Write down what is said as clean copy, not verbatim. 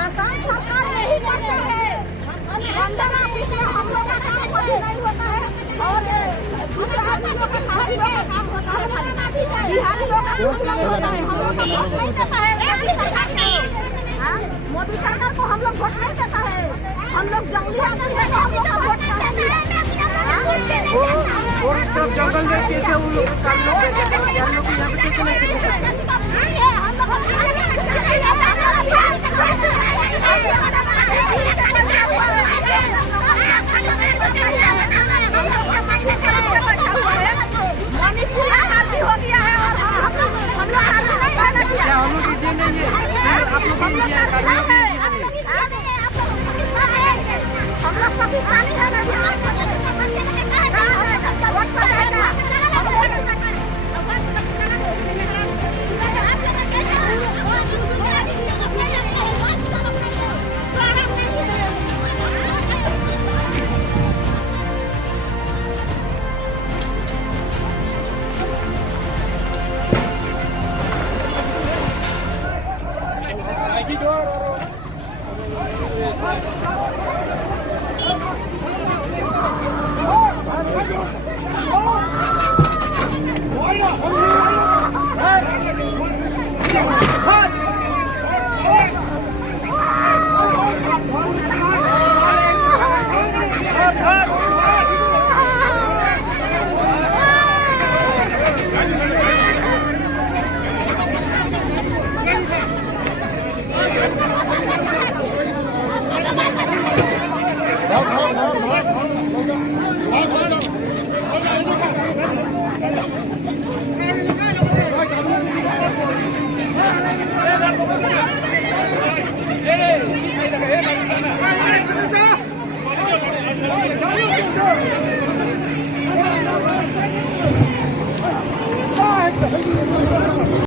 आसाम सरकार नहीं करता है। मंडल ऑफिस में हम लोग का काम कभी नहीं होता है और दूसरे आदमी लोग का काम होता है। बिहारी लोग का कुछ नहीं होता है। हम लोग को वोट नहीं देता है मोदी सरकार को। मोदी सरकार को हम लोग वोट नहीं देता है। हम लोग जंगली आदमी है तो हम लोग का वोट करेंगे। और उस तरफ जंगल में कैसे उन लोग हम लोग यहाँ पे कैसे नहीं हम लोग पाकिस्तानी है ना Hey!